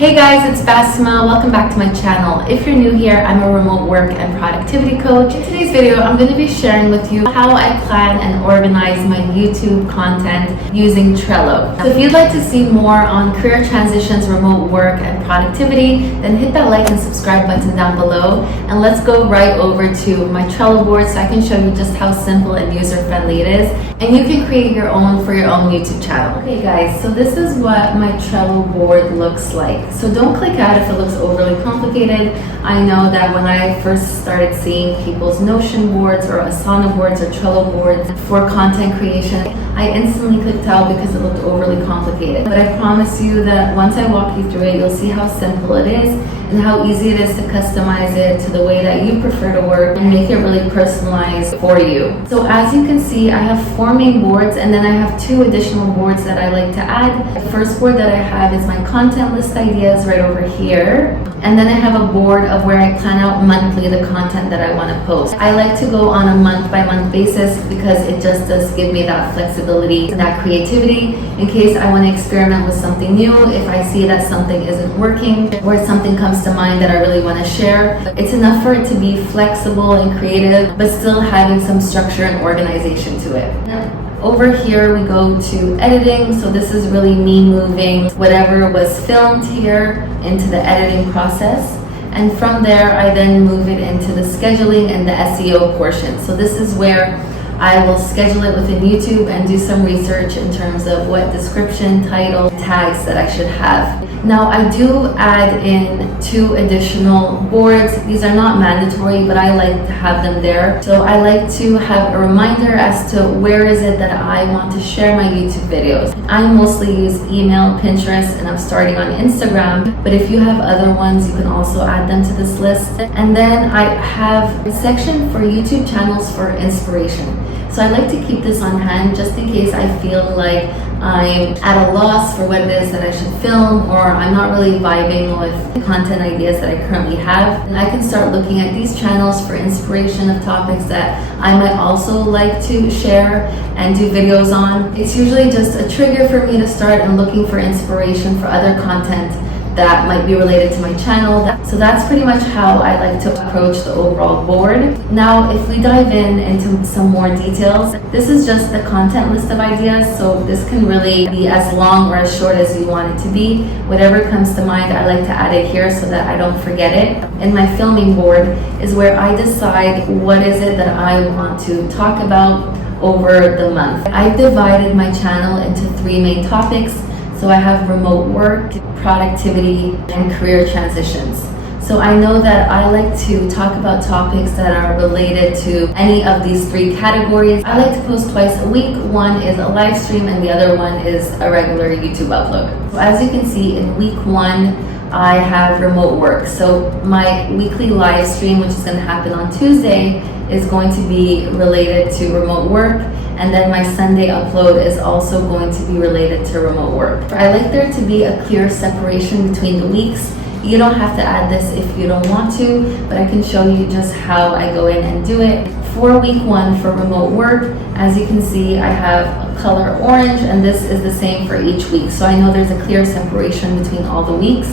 Hey guys, it's Bassima. Welcome back to my channel. If you're new here, I'm a remote work and productivity coach. In today's video, I'm going to be sharing with you how I plan and organize my YouTube content using Trello. So if you'd like to see more on career transitions, remote work, and productivity, then hit that like and subscribe button down below. And let's go right over to my Trello board so I can show you just how simple and user-friendly it is. And you can create your own for your own YouTube channel. Okay guys, so this is what my Trello board looks like. So don't click out if it looks overly complicated. I know that when I first started seeing people's Notion boards or Asana boards or Trello boards for content creation, I instantly clicked out because it looked overly complicated. But I promise you that once I walk you through it, you'll see how simple it is and how easy it is to customize it to the way that you prefer to work and make it really personalized for you. So as you can see, I have 4 main boards and then I have 2 additional boards that I like to add. The first board that I have is my content list ideas right over here. And then I have a board of where I plan out monthly the content that I want to post. I like to go on a month-by-month basis because it just does give me that flexibility and that creativity in case I want to experiment with something new. If I see that something isn't working or something comes to mind that I really want to share, it's enough for it to be flexible and creative, but still having some structure and organization to it. Over here we go to editing. So this is really me moving whatever was filmed here into the editing process. And from there, I then move it into the scheduling and the SEO portion. So this is where I will schedule it within YouTube and do some research in terms of what description, title, tags that I should have. Now I do add in 2 additional boards. These are not mandatory, but I like to have them there. So I like to have a reminder as to where is it that I want to share my YouTube videos. I mostly use email, Pinterest, and I'm starting on Instagram. But if you have other ones, you can also add them to this list. And then I have a section for YouTube channels for inspiration. So I like to keep this on hand just in case I feel like I'm at a loss for what it is that I should film, or I'm not really vibing with the content ideas that I currently have. And I can start looking at these channels for inspiration of topics that I might also like to share and do videos on. It's usually just a trigger for me to start and looking for inspiration for other content that might be related to my channel. So that's pretty much how I like to approach the overall board. Now, if we dive into some more details, this is just the content list of ideas. So this can really be as long or as short as you want it to be. Whatever comes to mind, I like to add it here so that I don't forget it. And my filming board is where I decide what is it that I want to talk about over the month. I've divided my channel into 3 main topics. So I have remote work, productivity, and career transitions. So I know that I like to talk about topics that are related to any of these 3 categories. I like to post twice a week. One is a live stream and the other one is a regular YouTube upload. So as you can see, in week 1, I have remote work. So my weekly live stream, which is going to happen on Tuesday, is going to be related to remote work. And then my Sunday upload is also going to be related to remote work. I like there to be a clear separation between the weeks. You don't have to add this if you don't want to, but I can show you just how I go in and do it. For week 1 for remote work, as you can see, I have a color orange, and this is the same for each week. So I know there's a clear separation between all the weeks.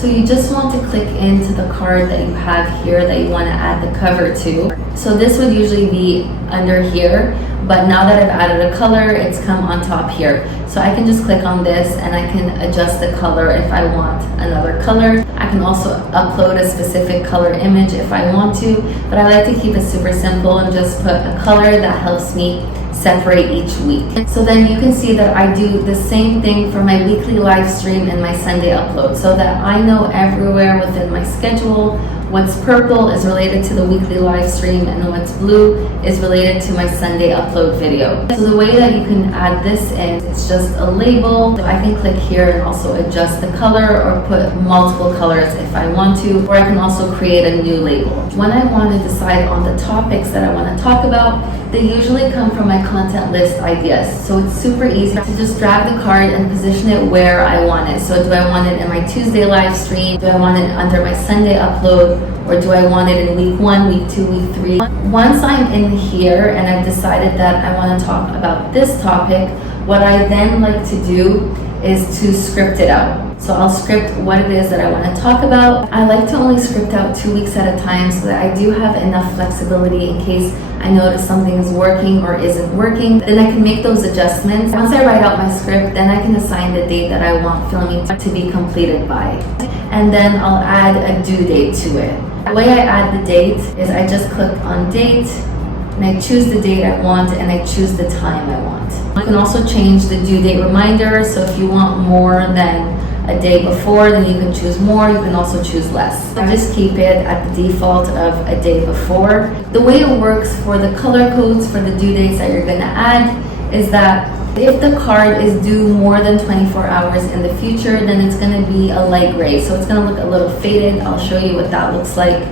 So you just want to click into the card that you have here that you want to add the cover to. So this would usually be under here, but now that I've added a color, it's come on top here. So I can just click on this and I can adjust the color if I want another color. I can also upload a specific color image if I want to, but I like to keep it super simple and just put a color that helps me separate each week. So then you can see that I do the same thing for my weekly live stream and my Sunday upload so that I know everywhere within my schedule what's purple is related to the weekly live stream and what's blue is related to my Sunday upload video. So the way that you can add this in, it's just a label. So I can click here and also adjust the color or put multiple colors if I want to, or I can also create a new label. When I want to decide on the topics that I want to talk about, they usually come from my content list ideas. So it's super easy to just drag the card and position it where I want it. So do I want it in my Tuesday live stream? Do I want it under my Sunday upload? Or do I want it in week 1, week 2, week 3? Once I'm in here and I've decided that I want to talk about this topic, what I then like to do is to script it out. So I'll script what it is that I want to talk about. I like to only script out 2 weeks at a time so that I do have enough flexibility in case I notice something is working or isn't working. Then I can make those adjustments. Once I write out my script, then I can assign the date that I want filming to be completed by. And then I'll add a due date to it. The way I add the date is I just click on date, and I choose the date I want, and I choose the time I want. You can also change the due date reminder, so if you want more than a day before, then you can choose more. You can also choose less. I just keep it at the default of a day before. The way it works for the color codes for the due dates that you're gonna add is that if the card is due more than 24 hours in the future, then it's gonna be a light gray. So it's gonna look a little faded. I'll show you what that looks like.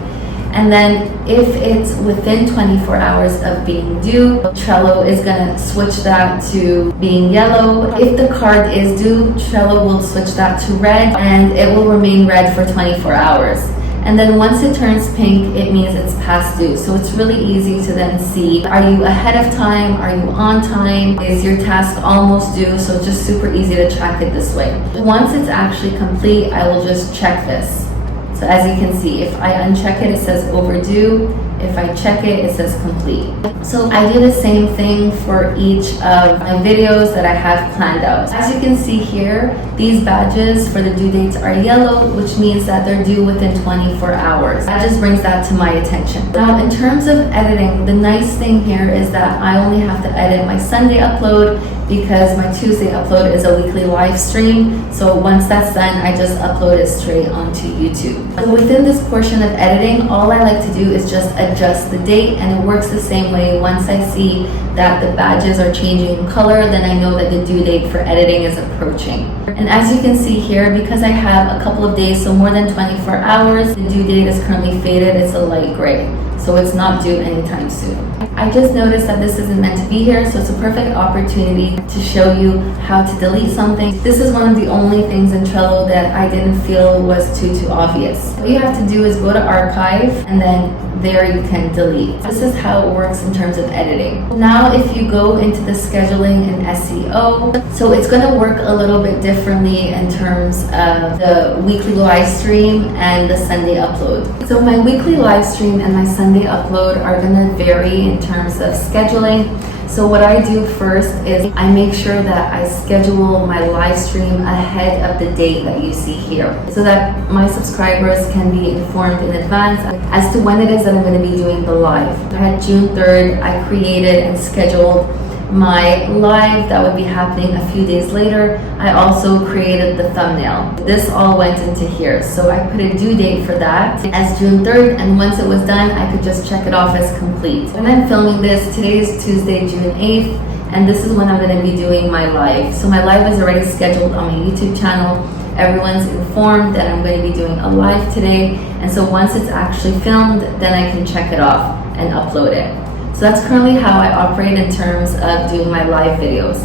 And then if it's within 24 hours of being due, Trello is gonna switch that to being yellow. If the card is due, Trello will switch that to red, and it will remain red for 24 hours. And then once it turns pink, it means it's past due. So it's really easy to then see, are you ahead of time? Are you on time? Is your task almost due? So it's just super easy to track it this way. Once it's actually complete, I will just check this. So as you can see, if I uncheck it, it says overdue. If I check it, it says complete. So I do the same thing for each of my videos that I have planned out. As you can see here, these badges for the due dates are yellow, which means that they're due within 24 hours. That just brings that to my attention. Now, in terms of editing, the nice thing here is that I only have to edit my Sunday upload because my Tuesday upload is a weekly live stream. So once that's done, I just upload it straight onto YouTube. So within this portion of editing, all I like to do is just adjust the date, and it works the same way. Once I see that the badges are changing in color, then I know that the due date for editing is approaching. And as you can see here, because I have a couple of days, so more than 24 hours, the due date is currently faded. It's a light gray, so it's not due anytime soon. I just noticed that this isn't meant to be here, so it's a perfect opportunity to show you how to delete something. This is one of the only things in Trello that I didn't feel was too obvious. What you have to do is go to archive, and then there you can delete. This is how it works in terms of editing. Now if you go into the scheduling and SEO, so it's going to work a little bit differently in terms of the weekly live stream and the Sunday upload. So my weekly live stream and my Sunday upload are going to vary in terms of scheduling. So what I do first is I make sure that I schedule my live stream ahead of the date that you see here, so that my subscribers can be informed in advance as to when it is that I'm going to be doing the live. At June 3rd, I created and scheduled my live that would be happening a few days later. I also created the thumbnail. This all went into here. So I put a due date for that as June 3rd, and once it was done, I could just check it off as complete. When I'm filming this, today is Tuesday, June 8th, and this is when I'm going to be doing my live. So my live is already scheduled on my YouTube channel. Everyone's informed that I'm going to be doing a live today, and so once it's actually filmed, then I can check it off and upload it. So that's currently how I operate in terms of doing my live videos.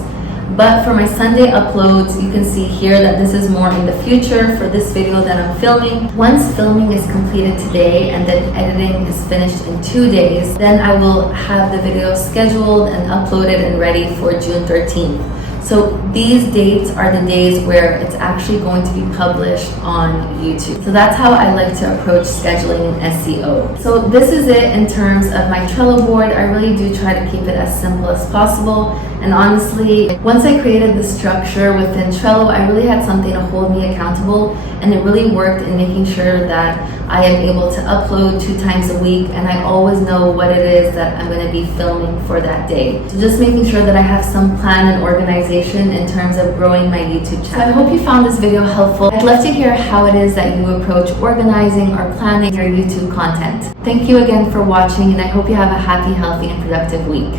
But for my Sunday uploads, you can see here that this is more in the future for this video that I'm filming. Once filming is completed today and then editing is finished in 2 days, then I will have the video scheduled and uploaded and ready for June 13th. So these dates are the days where it's actually going to be published on YouTube. So that's how I like to approach scheduling and SEO. So this is it in terms of my Trello board. I really do try to keep it as simple as possible. And honestly, once I created the structure within Trello, I really had something to hold me accountable, and it really worked in making sure that I am able to upload 2 times a week, and I always know what it is that I'm going to be filming for that day. So just making sure that I have some plan and organization in terms of growing my YouTube channel. So I hope you found this video helpful. I'd love to hear how it is that you approach organizing or planning your YouTube content. Thank you again for watching, and I hope you have a happy, healthy, and productive week.